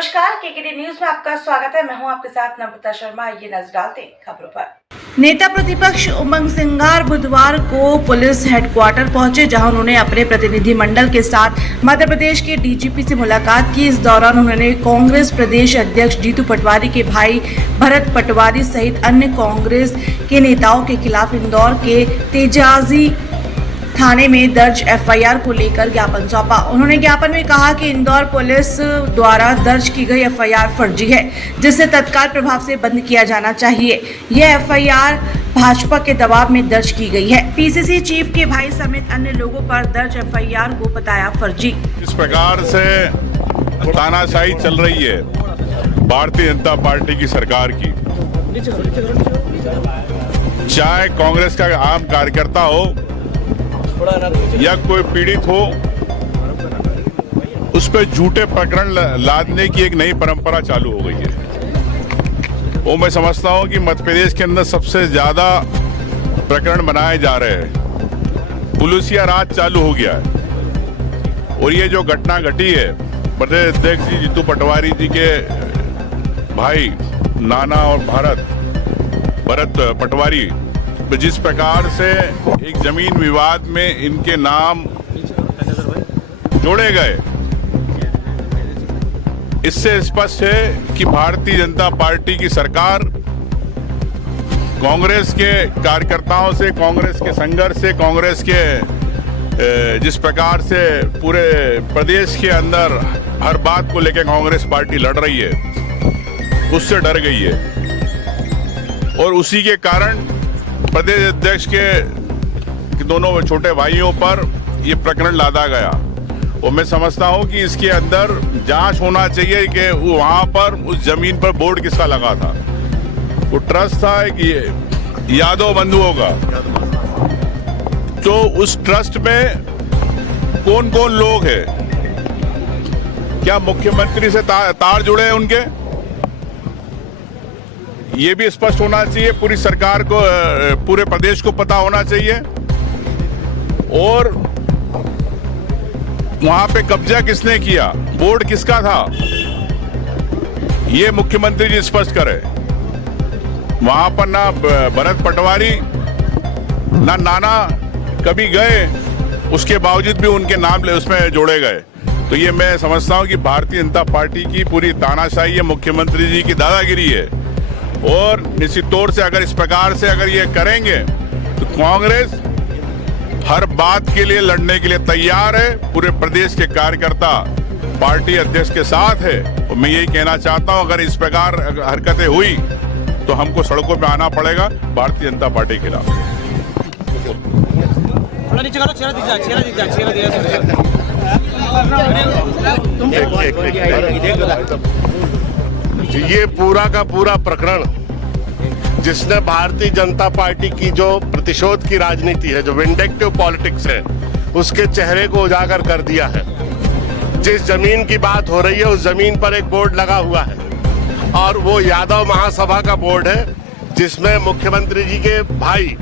नमस्कार, KKD news में आपका स्वागत है। मैं हूं आपके साथ नम्रता शर्मा। ये नजर डालते हैं खबरों पर। नेता प्रतिपक्ष उमंग सिंगार बुधवार को पुलिस हेडक्वार्टर पहुंचे, जहां उन्होंने अपने प्रतिनिधिमंडल के साथ मध्य प्रदेश के डीजीपी से मुलाकात की। इस दौरान उन्होंने कांग्रेस प्रदेश अध्यक्ष जीतू पटवारी के भाई भरत पटवारी सहित अन्य कांग्रेस के नेताओं के खिलाफ इंदौर के तेजाजी थाने में दर्ज एफआईआर को लेकर ज्ञापन सौंपा। उन्होंने ज्ञापन में कहा कि इंदौर पुलिस द्वारा दर्ज की गई एफआईआर फर्जी है, जिसे तत्काल प्रभाव से बंद किया जाना चाहिए। यह एफआईआर भाजपा के दबाव में दर्ज की गई है। पीसीसी चीफ के भाई समेत अन्य लोगों पर दर्ज एफआईआर को बताया फर्जी। इस प्रकार से तानाशाही चल रही है भारतीय जनता पार्टी की सरकार की, चाहे कांग्रेस का आम कार्यकर्ता हो या कोई पीड़ित हो, उस पर झूठे प्रकरण लादने की एक नई परंपरा चालू हो गई है। वो मैं समझता हूं कि मध्य प्रदेश के अंदर सबसे ज्यादा प्रकरण बनाए जा रहे हैं। पुलिसिया राज चालू हो गया है और ये जो घटना घटी है, प्रदेश अध्यक्ष जी जीतू पटवारी जी के भाई नाना और भरत पटवारी, जिस प्रकार से एक जमीन विवाद में इनके नाम जोड़े गए, इससे स्पष्ट है कि भारतीय जनता पार्टी की सरकार कांग्रेस के कार्यकर्ताओं से, कांग्रेस के संघर्ष से, कांग्रेस के जिस प्रकार से पूरे प्रदेश के अंदर हर बात को लेकर कांग्रेस पार्टी लड़ रही है, उससे डर गई है और उसी के कारण प्रदेश अध्यक्ष के दोनों छोटे भाइयों पर यह प्रकरण लादा गया। और मैं समझता हूं कि इसके अंदर जांच होना चाहिए कि वहां पर उस जमीन पर बोर्ड किसका लगा था। वो ट्रस्ट था कि यादव बंधुओं का, तो उस ट्रस्ट में कौन कौन लोग हैं? क्या मुख्यमंत्री से तार जुड़े हैं उनके? ये भी स्पष्ट होना चाहिए, पूरी सरकार को, पूरे प्रदेश को पता होना चाहिए। और वहां पे कब्जा किसने किया, बोर्ड किसका था, ये मुख्यमंत्री जी स्पष्ट करे। वहां पर ना भरत पटवारी ना नाना कभी गए, उसके बावजूद भी उनके नाम उसमें जोड़े गए। तो ये मैं समझता हूं कि भारतीय जनता पार्टी की पूरी तानाशाही है, मुख्यमंत्री जी की दादागिरी है। और निश्चित तौर से अगर इस प्रकार से अगर ये करेंगे तो कांग्रेस हर बात के लिए लड़ने के लिए तैयार है। पूरे प्रदेश के कार्यकर्ता पार्टी अध्यक्ष के साथ है और मैं यही कहना चाहता हूं, अगर इस प्रकार हरकतें हुई तो हमको सड़कों पे आना पड़ेगा भारतीय जनता पार्टी के खिलाफ। ये पूरा का पूरा प्रकरण जिसने भारतीय जनता पार्टी की जो प्रतिशोध की राजनीति है, जो विंडेक्टिव पॉलिटिक्स है, उसके चेहरे को उजागर कर दिया है। जिस जमीन की बात हो रही है उस जमीन पर एक बोर्ड लगा हुआ है और वो यादव महासभा का बोर्ड है, जिसमें मुख्यमंत्री जी के भाई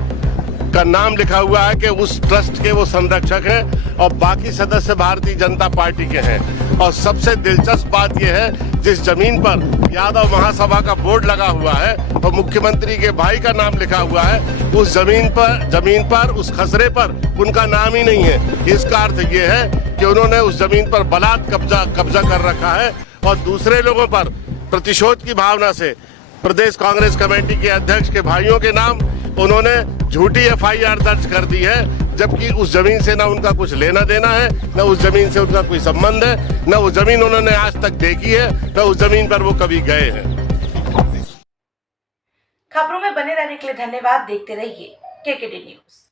का नाम लिखा हुआ है कि उस ट्रस्ट के वो संरक्षक हैं और बाकी सदस्य भारतीय जनता पार्टी के हैं। और सबसे दिलचस्प बात यह है, जिस जमीन पर यादव महासभा का बोर्ड लगा हुआ है और मुख्यमंत्री के भाई का नाम लिखा हुआ है, उस जमीन पर उस खसरे पर उनका नाम ही नहीं है। इसका अर्थ ये है कि उन्होंने उस जमीन पर बलात् कब्जा कर रखा है और दूसरे लोगों पर प्रतिशोध की भावना से प्रदेश कांग्रेस कमेटी के अध्यक्ष के भाइयों के नाम उन्होंने झूठी एफआईआर दर्ज कर दी है, जबकि उस जमीन से ना उनका कुछ लेना देना है, न उस जमीन से उनका कोई संबंध है, न उस जमीन उन्होंने आज तक देखी है, न उस जमीन पर वो कभी गए हैं। खबरों में बने रहने के लिए धन्यवाद। देखते रहिए केकेडी न्यूज।